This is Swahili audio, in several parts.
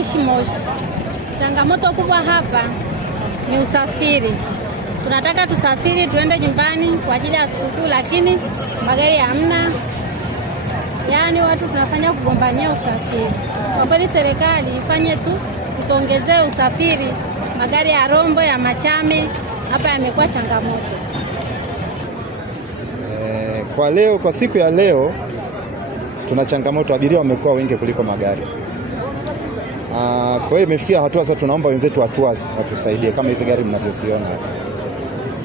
naishi Moshi. Changamoto kubwa hapa ni usafiri. Tunataka tusafiri tuende nyumbani kwa ajili ya sikukuu, lakini magari hamna. Yaani watu tunafanya kugombania usafiri. Kwa kweli serikali ifanye tu tuongezee usafiri. Magari ya Rombo, ya Machame hapa yamekuwa changamoto. Kwa siku ya leo tuna changamoto, abiria wamekuwa wengi kuliko magari. Kwa hiyo imefikia hatua sasa tunaomba wenzetu watusaidie kama hizi gari mnavyoziona.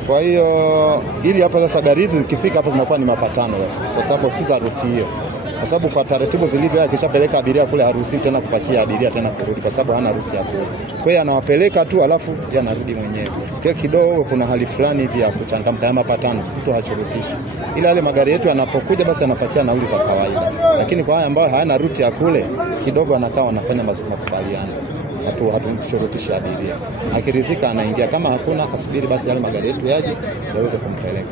Kwa hiyo ili hapa sasa gari hizi zikifika hapa zinakuwa ni mapatano sasa, kwa sababu si za ruti hiyo. Kwa sababu kwa taratibu zilivyo akishapeleka abiria kule haruhusi tena kupakia abiria tena kurudi, kwa sababu hana ruti ya kule. Kwa hiyo anawapeleka tu alafu yanarudi mwenyewe. Kwa kidogo kuna hali fulani hivi ya kuchangamka mapatano, mtu hachurutishi. Ila yale magari yetu yanapokuja basi yanapakia nauli za kawaida. Lakini kwa haya ambayo hayana ruti ya kule kidogo anakaa wanafanya makubaliano. Hatumshurutishi abiria. Akirizika anaingia, kama hakuna asubiri basi yale magari yetu yaje yaweze kumpeleka.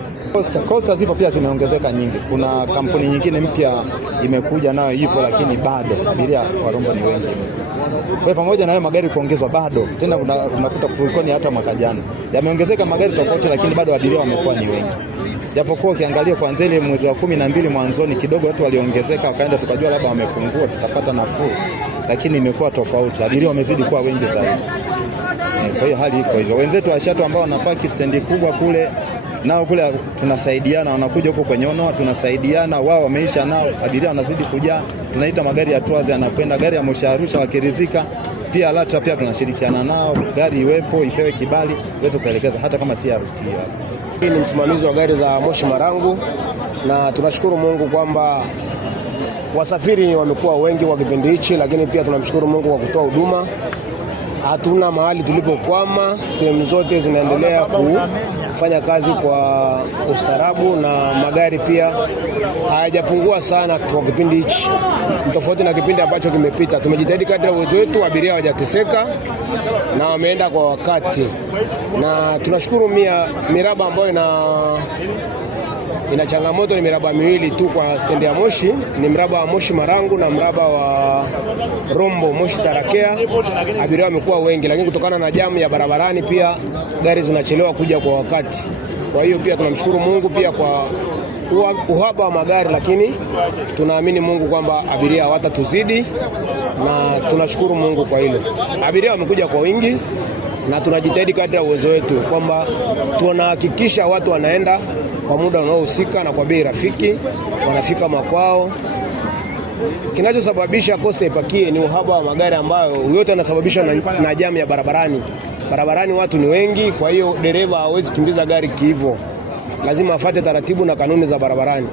Costa zipo pia zimeongezeka nyingi. Kuna kampuni nyingine mpya imekuja nayo ipo, lakini bado abiria wa Rombo ni wengi. Kwa pamoja na hayo magari kuongezwa bado tena unakuta kulikoni hata mwaka jana. Yameongezeka magari tofauti, lakini bado abiria wamekuwa ni wengi. Japokuwa ukiangalia kuanzia ile mwezi wa 12 mwanzoni kidogo watu waliongezeka, wakaenda tukajua labda wamepungua tutapata nafuu, lakini imekuwa tofauti. Abiria wamezidi kuwa wengi zaidi. Kwa hiyo hali iko hivyo. Wenzetu wa shatu ambao wanapaki stendi kubwa kule, nao kule tunasaidiana, wanakuja huko kwenye Onoa tunasaidiana, wao wameisha nao abiria wanazidi kujaa. Tunaita magari ya Tours yanakwenda, gari ya Moshi Arusha wakirizika. Pia LATRA pia tunashirikiana nao, gari iwepo ipewe kibali iweze kuelekeza hata kama si ya ruti hiyo. Hii ni msimamizi wa gari za Moshi Marangu, na tunashukuru Mungu kwamba wasafiri wamekuwa wengi kwa kipindi hichi, lakini pia tunamshukuru Mungu kwa kutoa huduma. Hatuna mahali tulipokwama, sehemu zote zinaendelea kufanya kazi kwa ustaarabu, na magari pia hayajapungua sana kwa kipindi hichi. Tofauti na kipindi ambacho kimepita. Tumejitahidi kadri ya uwezo wetu, abiria hawajateseka na wameenda kwa wakati. Na tunashukuru miraba ambayo ina changamoto ni miraba miwili tu kwa stendi ya Moshi, ni mraba wa Moshi Marangu na mraba wa Rombo Moshi Tarakea. Abiria wamekuwa wengi, lakini kutokana na jamu ya barabarani pia gari zinachelewa kuja kwa wakati. Kwa hiyo pia tunamshukuru Mungu pia kwa uhaba wa magari, lakini tunaamini Mungu kwamba abiria hawatatuzidi, na tunashukuru Mungu kwa hilo. Abiria wamekuja kwa wingi na tunajitahidi kadri ya uwezo wetu kwamba tunahakikisha watu wanaenda kwa muda unaohusika na kwa bei rafiki, wanafika makwao. Kinachosababisha Costa ipakie ni uhaba wa magari ambayo yote yanasababisha na jamu ya barabarani. Barabarani watu ni wengi, kwa hiyo dereva hawezi kimbiza gari hivyo. Lazima afuate taratibu na kanuni za barabarani.